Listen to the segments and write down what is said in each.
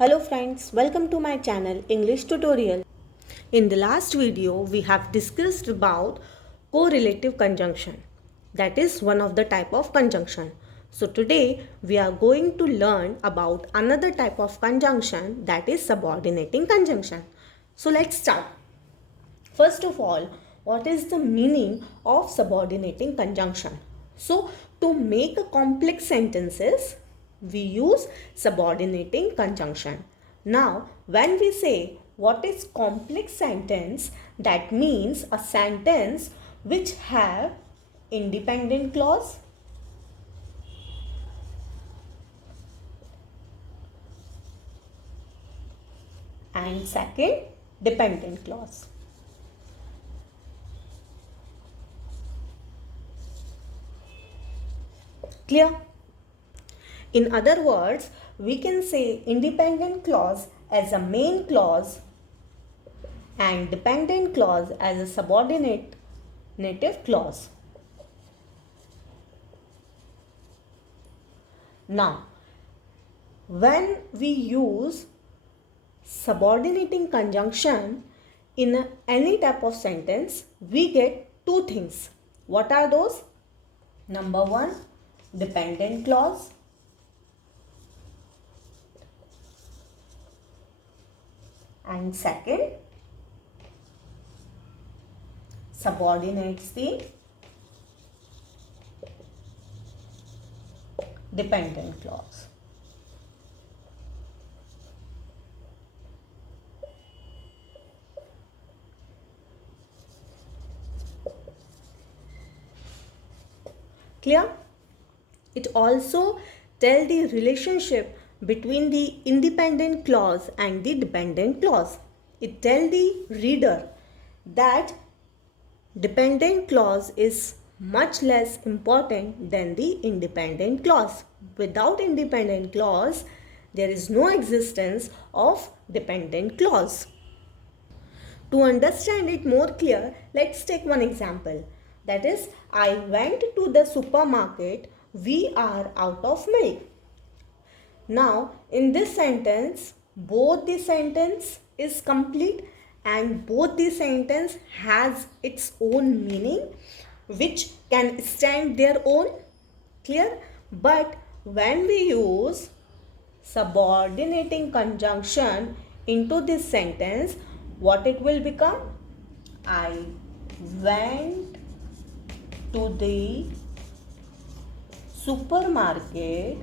Hello friends, welcome to my channel English Tutorial. In the last video, we have discussed about correlative conjunction. That is one of the type of conjunction. So today we are going to learn about another type of conjunction, that is subordinating conjunction. So let's start. First of all, what is the meaning of subordinating conjunction? So to make a complex sentences, we use subordinating conjunction. Now, when we say what is complex sentence, that means a sentence which have independent clause, and second dependent clause. Clear? In other words, we can say independent clause as a main clause and dependent clause as a subordinative clause. Now, when we use subordinating conjunction in any type of sentence, we get two things. What are those? Number one, dependent clause, and second, subordinates the dependent clause. Clear? It also tells the relationship between the independent clause and the dependent clause. It tells the reader that dependent clause is much less important than the independent clause. Without independent clause, there is no existence of dependent clause. To understand it more clear, let's take one example. That is, I went to the supermarket, we are out of milk. Now, in this sentence, both the sentence is complete and both the sentence has its own meaning which can stand their own. Clear? But when we use subordinating conjunction into this sentence, what it will become? I went to the supermarket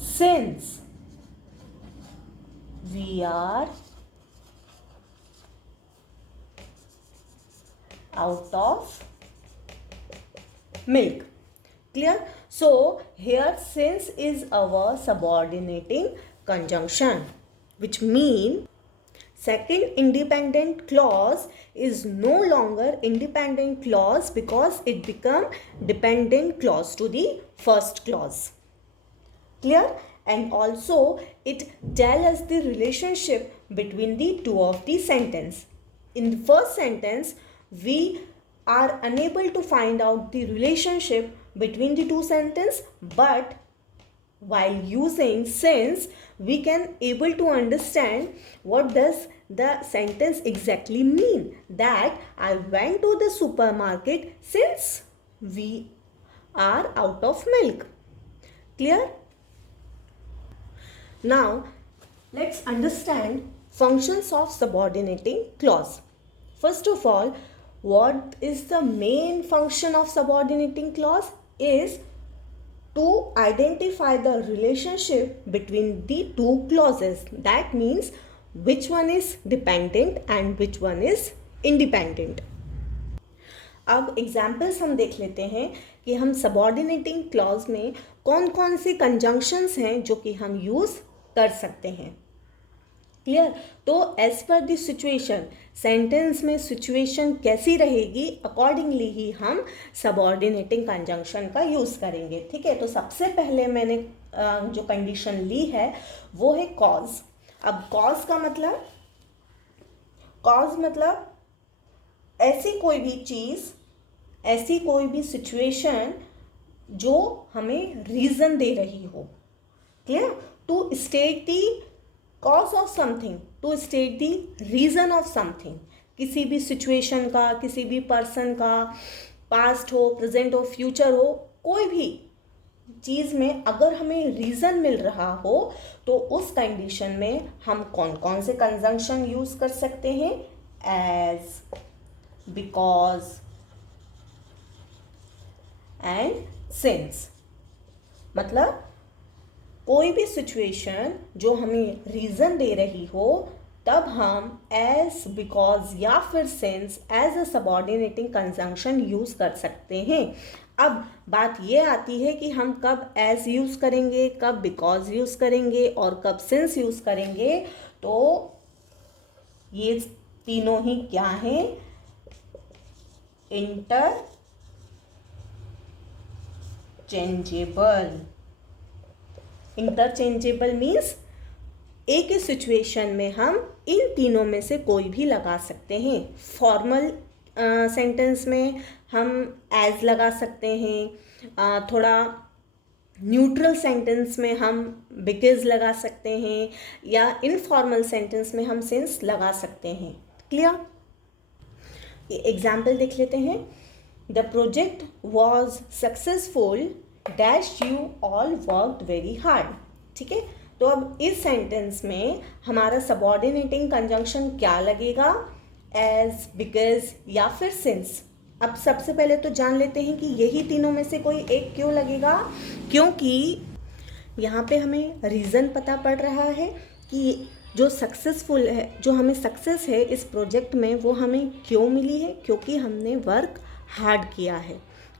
since we are out of milk. Clear? So here since is our subordinating conjunction, which means second independent clause is no longer independent clause because it become dependent clause to the first clause. Clear? And also it tells us the relationship between the two of the sentence. In the first sentence, we are unable to find out the relationship between the two sentences, but while using since, we can able to understand what does the sentence exactly mean. That I went to the supermarket since we are out of milk. Clear? Now, let's understand functions of subordinating clause. First of all, what is the main function of subordinating clause is to identify the relationship between the two clauses. That means which one is dependent and which one is independent. अब examples हम देख लेते हैं कि हम subordinating clause में कौन कौन सी कंजंक्शंस हैं जो कि हम यूज़ कर सकते हैं. क्लियर? तो as per the situation, sentence में सिचुएशन कैसी रहेगी, अकॉर्डिंगली ही हम सबऑर्डिनेटिंग कंजंक्शन का यूज़ करेंगे. ठीक है? तो सबसे पहले मैंने जो कंडीशन ली है वो है कॉज. अब कॉज का मतलब, कॉज मतलब ऐसी कोई भी चीज़, ऐसी कोई भी सिचुएशन जो हमें रीज़न दे रही हो। Clear? To state the cause of something, to state the reason of something, किसी भी सिचुएशन का, किसी भी पर्सन का, पास्ट हो, प्रेजेंट हो, फ्यूचर हो, कोई भी चीज़ में अगर हमें रीज़न मिल रहा हो तो उस कंडीशन में हम कौन कौन से कंजंक्शन यूज़ कर सकते हैं? As, because and since. मतलब कोई भी सिचुएशन जो हमें रीज़न दे रही हो तब हम एज, बिकॉज या फिर since as a subordinating conjunction use कर सकते हैं। अब बात ये आती है कि हम कब एज यूज़ करेंगे, कब बिकॉज यूज़ करेंगे और कब सिंस यूज़ करेंगे। तो ये तीनों ही क्या हैं? इंटरचेंजेबल। इंटरचेंजेबल मीन्स एक ही सिचुएशन में हम इन तीनों में से कोई भी लगा सकते हैं। फॉर्मल सेंटेंस में हम एज लगा सकते हैं, थोड़ा न्यूट्रल सेंटेंस में हम बिकॉज लगा सकते हैं, या इनफॉर्मल सेंटेंस में हम सिंस लगा सकते हैं। क्लियर? एग्जाम्पल देख लेते हैं। The project was successful dash you all worked very hard. ठीक है, तो अब इस सेंटेंस में हमारा सबऑर्डिनेटिंग कंजंक्शन क्या लगेगा? एज, बिकॉज या फिर सिंस। अब सबसे पहले तो जान लेते हैं कि यही तीनों में से कोई एक क्यों लगेगा। क्योंकि यहाँ पे हमें रीज़न पता पड़ रहा है कि जो सक्सेसफुल है, जो हमें सक्सेस है इस प्रोजेक्ट में, वो हमें क्यों मिली है? क्योंकि हमने वर्क हार्ड किया है।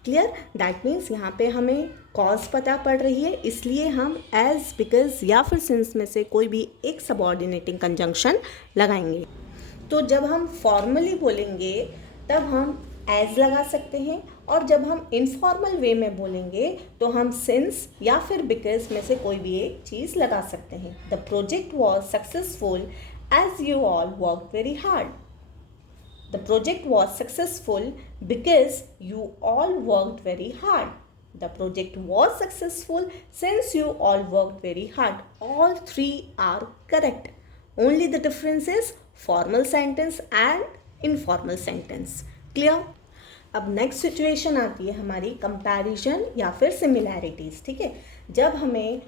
क्लियर? दैट मीन्स यहाँ पे हमें कॉज पता पड़ रही है, इसलिए हम एज, बिकॉज या फिर सिंस में से कोई भी एक सबऑर्डिनेटिंग कंजंक्शन लगाएंगे। तो जब हम फॉर्मली बोलेंगे तब हम एज लगा सकते हैं, और जब हम इनफॉर्मल वे में बोलेंगे तो हम सिंस या फिर बिकॉज में से कोई भी एक चीज़ लगा सकते हैं। The project was successful as you all work very hard. The project was successful because you all worked very hard. The project was successful since you all worked very hard. All three are correct. Only the difference is formal sentence and informal sentence. Clear? अब next situation आती है हमारी comparison या फिर similarities. ठीक है, जब हमें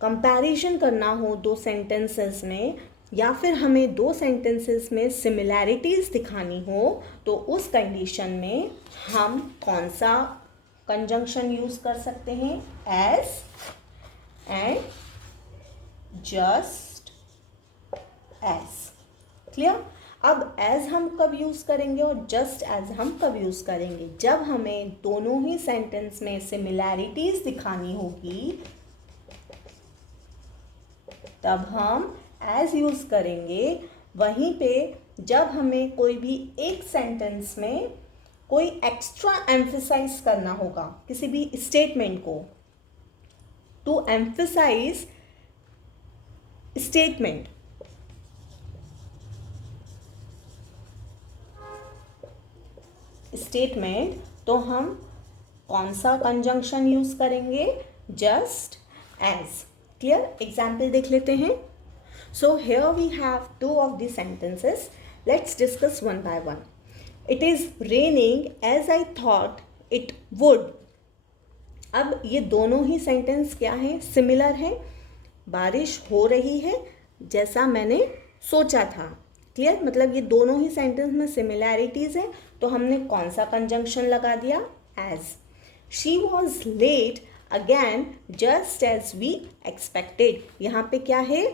कंपैरिजन करना हो दो सेंटेंसेस में, या फिर हमें दो सेंटेंसेस में सिमिलैरिटीज़ दिखानी हो, तो उस कंडीशन में हम कौन सा कंजंक्शन यूज़ कर सकते हैं? As and just as. Clear? अब एज हम कब यूज़ करेंगे और जस्ट एज हम कब यूज़ करेंगे? जब हमें दोनों ही सेंटेंस में सिमिलैरिटीज़ दिखानी होगी तब हम एज यूज़ करेंगे। वहीं पे जब हमें कोई भी एक सेंटेंस में कोई एक्स्ट्रा एम्फसाइज करना होगा किसी भी स्टेटमेंट को, टू एम्फसाइज स्टेटमेंट, तो हम कौन सा कंजंक्शन यूज़ करेंगे? Just as. क्लियर? एग्जाम्पल देख लेते हैं। So here we have two of the sentences. Let's discuss one by one. It is raining as I thought it would. अब ये दोनों ही सेंटेंस क्या हैं? सिमिलर हैं। बारिश हो रही है जैसा मैंने सोचा था। क्लियर? मतलब ये दोनों ही सेंटेंस में सिमिलैरिटीज़ हैं, तो हमने कौन सा कंजंक्शन लगा दिया? As. She was late again just as we expected. यहाँ पे क्या है?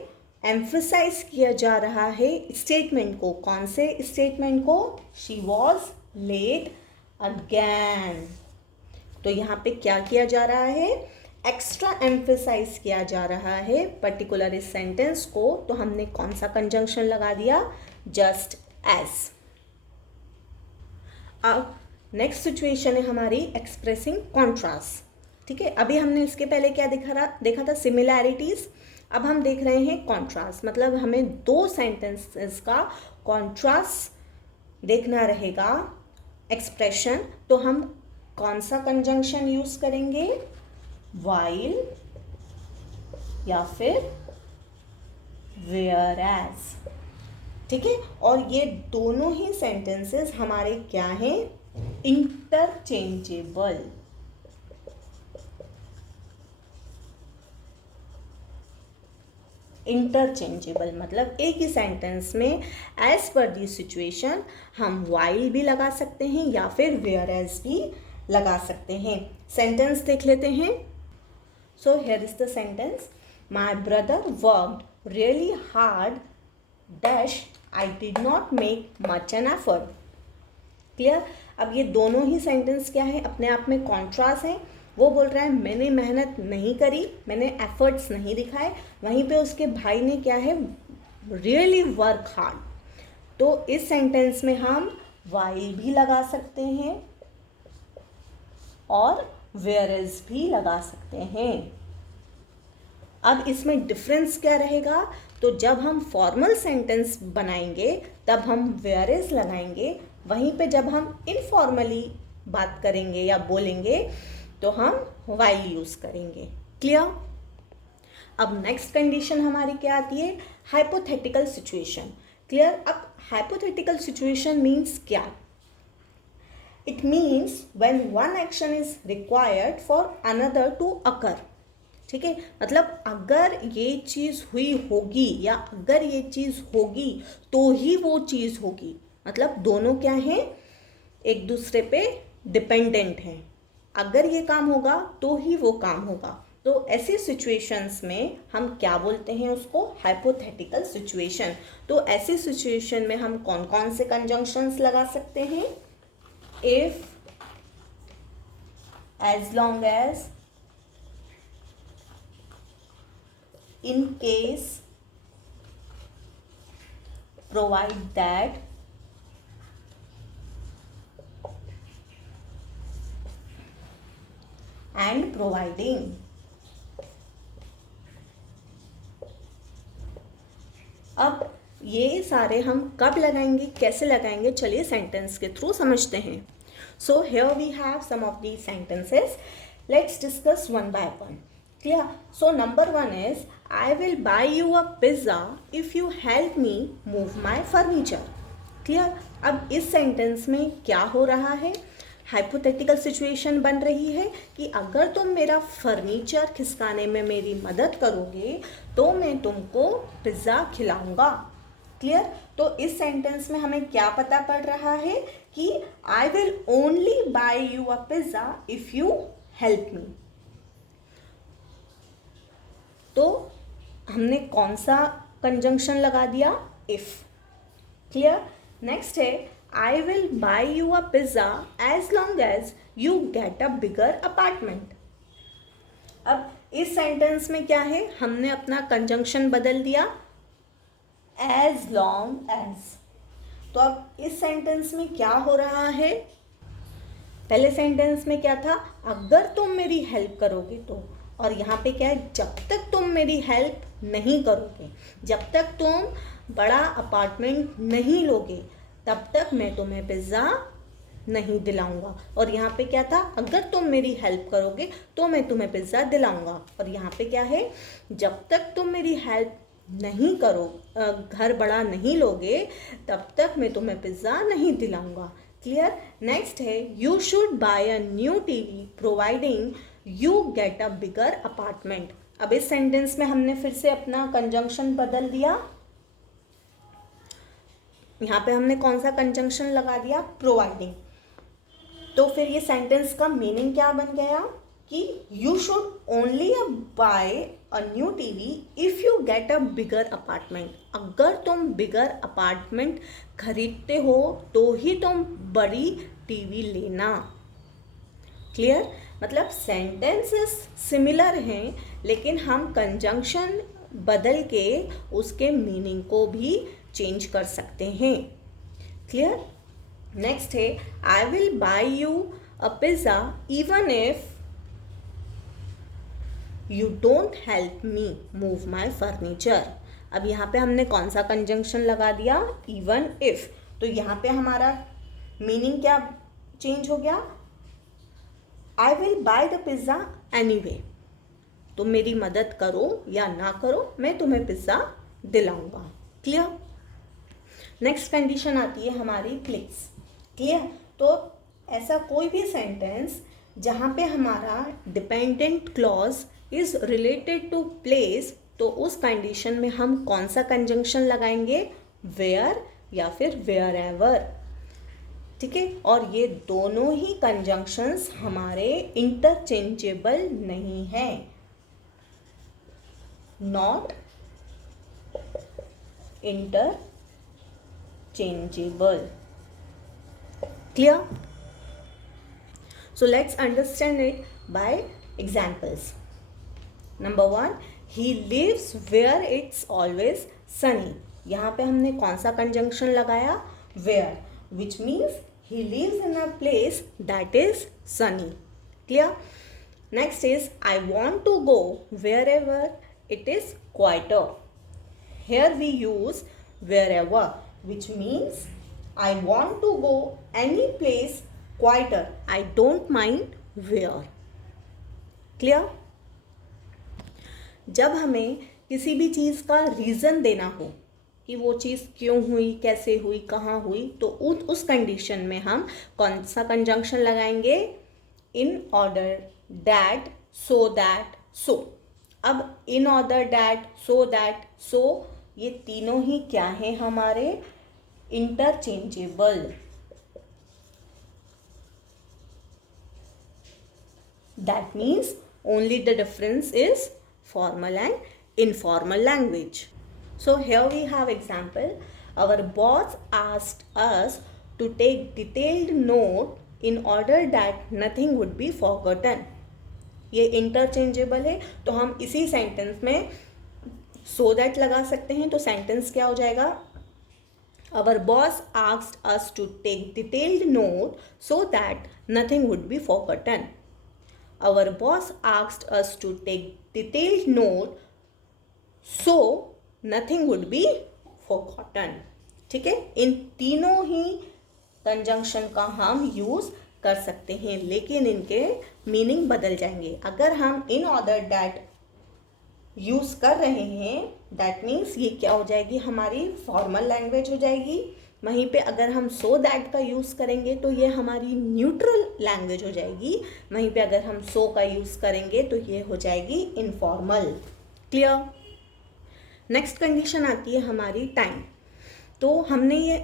एम्फसाइज किया जा रहा है स्टेटमेंट को। कौन से स्टेटमेंट को? She was late again. तो यहाँ पे क्या किया जा रहा है? एक्स्ट्रा एम्फसाइज किया जा रहा है पर्टिकुलर इस सेंटेंस को, तो हमने कौन सा कंजंक्शन लगा दिया? Just as. अब नेक्स्ट सिचुएशन है हमारी एक्सप्रेसिंग कॉन्ट्रास्ट। ठीक है, अभी हमने इसके पहले क्या देखा था? सिमिलैरिटीज़। अब हम देख रहे हैं कॉन्ट्रास्ट, मतलब हमें दो सेंटेंसेस का कॉन्ट्रास्ट देखना रहेगा एक्सप्रेशन। तो हम कौन सा कंजंक्शन यूज करेंगे, while या फिर whereas, ठीक है। और ये दोनों ही सेंटेंसेस हमारे क्या हैं, इंटरचेंजेबल। इंटरचेंजेबल मतलब एक ही सेंटेंस में एज पर दी सिचुएशन हम while भी लगा सकते हैं या फिर whereas भी लगा सकते हैं। सेंटेंस देख लेते हैं। So here is the sentence, my brother worked really hard dash I did not make much an effort. Clear. अब ये दोनों ही सेंटेंस क्या है, अपने आप में कॉन्ट्रास्ट है। वो बोल रहा है मैंने मेहनत नहीं करी, मैंने एफर्ट्स नहीं दिखाए, वहीं पे उसके भाई ने क्या है, रियली वर्क हार्ड। तो इस सेंटेंस में हम while भी लगा सकते हैं और whereas भी लगा सकते हैं। अब इसमें डिफरेंस क्या रहेगा, तो जब हम फॉर्मल सेंटेंस बनाएंगे तब हम whereas लगाएंगे, वहीं पे जब हम इनफॉर्मली बात करेंगे या बोलेंगे तो हम while यूज करेंगे। क्लियर। अब नेक्स्ट कंडीशन हमारी क्या आती है, हाइपोथेटिकल सिचुएशन। क्लियर। अब हाइपोथेटिकल सिचुएशन मीन्स क्या, it means when one action is required for another to occur. ठीक है, मतलब अगर ये चीज़ हुई होगी या अगर ये चीज़ होगी तो ही वो चीज़ होगी, मतलब दोनों क्या हैं, एक दूसरे पे डिपेंडेंट हैं। अगर ये काम होगा तो ही वो काम होगा। तो ऐसी सिचुएशंस में हम क्या बोलते हैं उसको, हाइपोथेटिकल सिचुएशन। तो ऐसी सिचुएशन में हम कौन कौन से कंजंक्शंस लगा सकते हैं, if, as long as, in case, provide that, and providing. अब ये सारे हम कब लगाएंगे, कैसे लगाएंगे, चलिए सेंटेंस के थ्रू समझते हैं। So here we have some of the sentences, let's discuss one by one. Clear. So number one is, I will buy you a pizza if you help me move my furniture. Clear. अब इस sentence में क्या हो रहा है, hypothetical situation बन रही है कि अगर तुम मेरा फर्नीचर खिसकाने में मेरी मदद करोगे तो मैं तुमको पिज़्ज़ा खिलाऊंगा। क्लियर। तो इस सेंटेंस में हमें क्या पता पड़ रहा है कि I will only by you a pizza if you help मी। तो हमने कौन सा कंजंक्शन लगा दिया, इफ। क्लियर। नेक्स्ट है, I will buy you a pizza as long as you get a bigger apartment। अब इस सेंटेंस में क्या है, हमने अपना कंजंक्शन बदल दिया, as long as। तो अब इस सेंटेंस में क्या हो रहा है, पहले सेंटेंस में क्या था, अगर तुम मेरी हेल्प करोगे तो, और यहाँ पे क्या है, जब तक तुम मेरी हेल्प नहीं करोगे, जब तक तुम बड़ा अपार्टमेंट नहीं लोगे तब तक मैं तुम्हें पिज़्ज़ा नहीं दिलाऊंगा। और यहाँ पे क्या था, अगर तुम मेरी हेल्प करोगे तो मैं तुम्हें पिज़्ज़ा दिलाऊंगा। और यहाँ पे क्या है, जब तक तुम मेरी हेल्प नहीं करो, घर बड़ा नहीं लोगे तब तक मैं तुम्हें पिज़्ज़ा नहीं दिलाऊंगा। क्लियर। नेक्स्ट है, you should buy a new TV providing you get a bigger apartment. अब इस सेंटेंस में हमने फिर से अपना कंजंक्शन बदल दिया, यहाँ पे हमने कौन सा कंजंक्शन लगा दिया, प्रोवाइडिंग। तो फिर ये सेंटेंस का मीनिंग क्या बन गया कि you should only by a new TV if you get a bigger apartment. अगर तुम बिगर अपार्टमेंट खरीदते हो तो ही तुम बड़ी टीवी लेना। क्लियर। मतलब सेंटेंसेस सिमिलर हैं लेकिन हम कंजंक्शन बदल के उसके मीनिंग को भी चेंज कर सकते हैं। क्लियर। नेक्स्ट है, आई will buy you a pizza even if you don't help me move my furniture. अब यहाँ पे हमने कौन सा कंजंक्शन लगा दिया, इवन इफ। तो यहाँ पे हमारा मीनिंग क्या चेंज हो गया, आई will by the pizza anyway. तुम मेरी मदद करो या ना करो, मैं तुम्हें पिज़्ज़ा दिलाऊंगा। क्लियर। नेक्स्ट कंडीशन आती है हमारी प्लेस। क्लियर। तो ऐसा कोई भी सेंटेंस जहाँ पे हमारा dependent clause is related to place, तो उस कंडीशन में हम कौन सा कंजंक्शन लगाएंगे, वेयर या फिर वेयर एवर। ठीक है। और ये दोनों ही कंजंक्शंस हमारे इंटरचेंजेबल नहीं है, not interchangeable. Clear? So let's understand it by examples. Number 1, he lives where it's always sunny. यहाँ पे हमने कौन सा कंजंक्शन लगाया, where, which means he lives in a place that is sunny. Clear? Next is I want to go wherever it is quieter. Here we use wherever, which means I want to go any place quieter. I don't mind where. Clear? जब हमें किसी भी चीज़ का reason देना हो कि वो चीज़ क्यों हुई, कैसे हुई, कहाँ हुई, तो उस कंडीशन में हम कौन सा कंजंक्शन लगाएंगे, in order, that, so that, so. अब in order, that, so that, so, ये तीनों ही क्या हैं हमारे, interchangeable. That means only the difference is formal and informal language. So here we have example. Our boss asked us to take detailed note in order that nothing would be forgotten. ये interchangeable है, तो हम इसी sentence में so that लगा सकते हैं। तो सेंटेंस क्या हो जाएगा, Our boss asked us to take detailed note so that nothing would be forgotten. Our boss asked us to take detailed note so nothing would be forgotten. ठीक है। इन तीनों ही कंजंक्शन का हम यूज कर सकते हैं, लेकिन इनके मीनिंग बदल जाएंगे। अगर हम इन ऑर्डर दैट यूज कर रहे हैं, दैट मीन्स ये क्या हो जाएगी, हमारी फॉर्मल लैंग्वेज हो जाएगी। वहीं पे अगर हम सो दैट का यूज़ करेंगे तो ये हमारी न्यूट्रल लैंग्वेज हो जाएगी। वहीं पे अगर हम सो का यूज़ करेंगे तो ये हो जाएगी इनफॉर्मल। क्लियर। नेक्स्ट कंडीशन आती है हमारी टाइम। तो हमने ये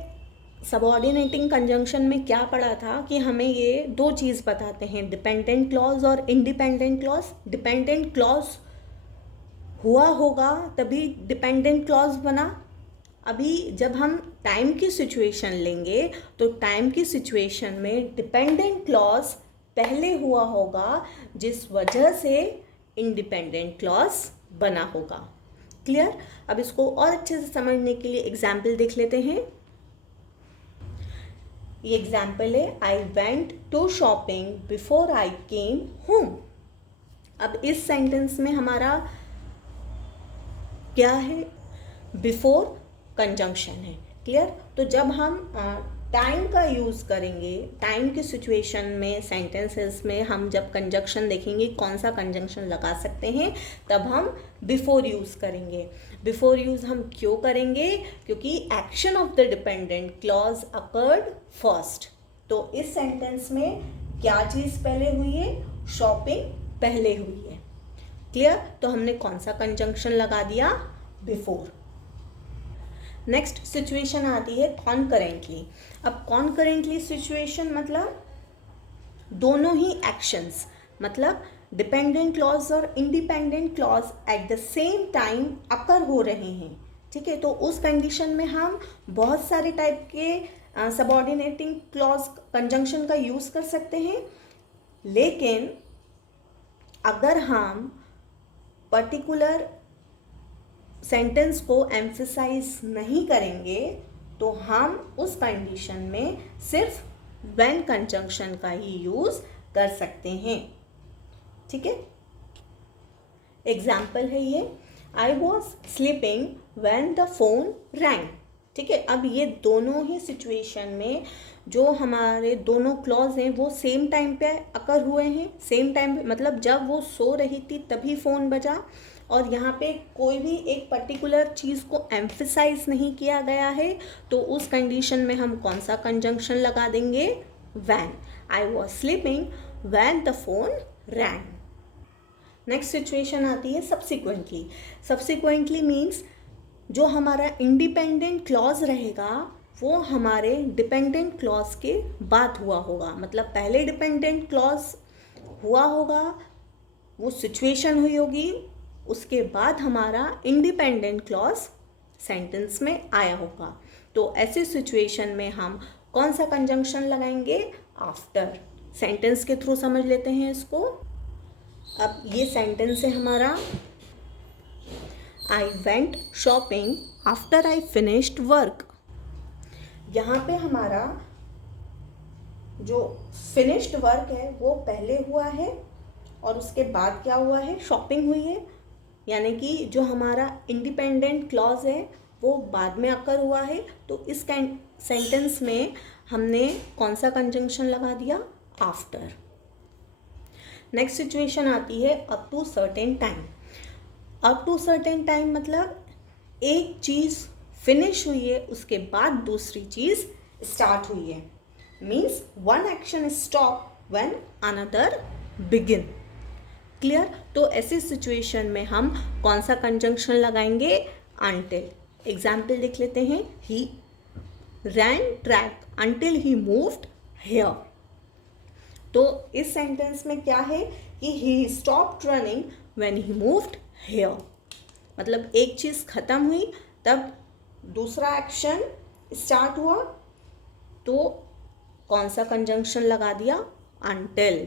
सबऑर्डिनेटिंग कंजंक्शन में क्या पढ़ा था कि हमें ये दो चीज़ बताते हैं, डिपेंडेंट क्लॉज और इंडिपेंडेंट क्लॉज। डिपेंडेंट क्लॉज हुआ होगा तभी डिपेंडेंट क्लॉज बना। अभी जब हम टाइम की सिचुएशन लेंगे तो टाइम की सिचुएशन में डिपेंडेंट क्लॉज पहले हुआ होगा, जिस वजह से इंडिपेंडेंट क्लॉज बना होगा। क्लियर। अब इसको और अच्छे से समझने के लिए एग्जाम्पल देख लेते हैं। ये एग्जाम्पल है, I went to shopping before I came home. अब इस सेंटेंस में हमारा क्या है, बिफोर कंजंक्शन है। क्लियर। तो जब हम टाइम का यूज़ करेंगे, टाइम की सिचुएशन में सेंटेंसेस में हम जब कंजंक्शन देखेंगे कौन सा कंजंक्शन लगा सकते हैं, तब हम बिफोर यूज़ करेंगे। बिफोर यूज़ हम क्यों करेंगे, क्योंकि action of the dependent clause occurred first. तो इस सेंटेंस में क्या चीज़ पहले हुई है, शॉपिंग पहले हुई है। क्लियर। तो हमने कौन सा कंजंक्शन लगा दिया, बिफोर। नेक्स्ट सिचुएशन आती है कॉन्करेंटली। अब कॉन्करेंटली सिचुएशन मतलब दोनों ही एक्शंस, मतलब डिपेंडेंट क्लॉज और independent clause at the same time occur हो रहे हैं। ठीक है। तो उस कंडीशन में हम बहुत सारे टाइप के सबऑर्डिनेटिंग क्लॉज कंजंक्शन का यूज़ कर सकते हैं, लेकिन अगर हम पर्टिकुलर सेंटेंस को एम्फसाइज नहीं करेंगे तो हम उस कंडीशन में सिर्फ व्हेन कंजंक्शन का ही यूज़ कर सकते हैं। ठीक है। एग्जाम्पल है ये, आई was sleeping when the phone wrong. ठीक है। अब ये दोनों ही सिचुएशन में जो हमारे दोनों क्लॉज हैं वो सेम टाइम पे अकर हुए हैं, सेम टाइम पे मतलब जब वो सो रही थी तभी फ़ोन बजा, और यहाँ पे कोई भी एक पर्टिकुलर चीज़ को एम्फिसाइज नहीं किया गया है, तो उस कंडीशन में हम कौन सा कंजंक्शन लगा देंगे? When. I was sleeping when the phone rang. Next situation आती है सब्सिक्वेंटली। सब्सिक्वेंटली मीन्स जो हमारा इंडिपेंडेंट क्लॉज रहेगा वो हमारे डिपेंडेंट क्लॉज के बाद हुआ होगा, मतलब पहले डिपेंडेंट क्लॉज हुआ होगा, वो सिचुएशन हुई होगी, उसके बाद हमारा इंडिपेंडेंट क्लॉज सेंटेंस में आया होगा। तो ऐसी सिचुएशन में हम कौन सा कंजंक्शन लगाएंगे? आफ्टर। सेंटेंस के थ्रू समझ लेते हैं इसको। अब ये सेंटेंस है हमारा, I went shopping after I finished work. यहाँ पे हमारा जो फिनिश्ड वर्क है वो पहले हुआ है और उसके बाद क्या हुआ है? शॉपिंग हुई है, यानी कि जो हमारा इंडिपेंडेंट क्लॉज है वो बाद में अकर हुआ है। तो इस सेंटेंस में हमने कौन सा कंजंक्शन लगा दिया? आफ्टर। नेक्स्ट सिचुएशन आती है up to certain time. Up to certain time मतलब एक चीज़ फिनिश हुई है उसके बाद दूसरी चीज़ स्टार्ट हुई है, means one action stop when another begin. Clear? तो ऐसी सिचुएशन में हम कौन सा कंजंक्शन लगाएंगे? अनटिल। एग्जाम्पल देख लेते हैं, he ran track until he moved here. तो इस सेंटेंस में क्या है कि he stopped running when he moved here, मतलब एक चीज़ खत्म हुई तब दूसरा एक्शन स्टार्ट हुआ, तो कौन सा कंजंक्शन लगा दिया? अनटिल।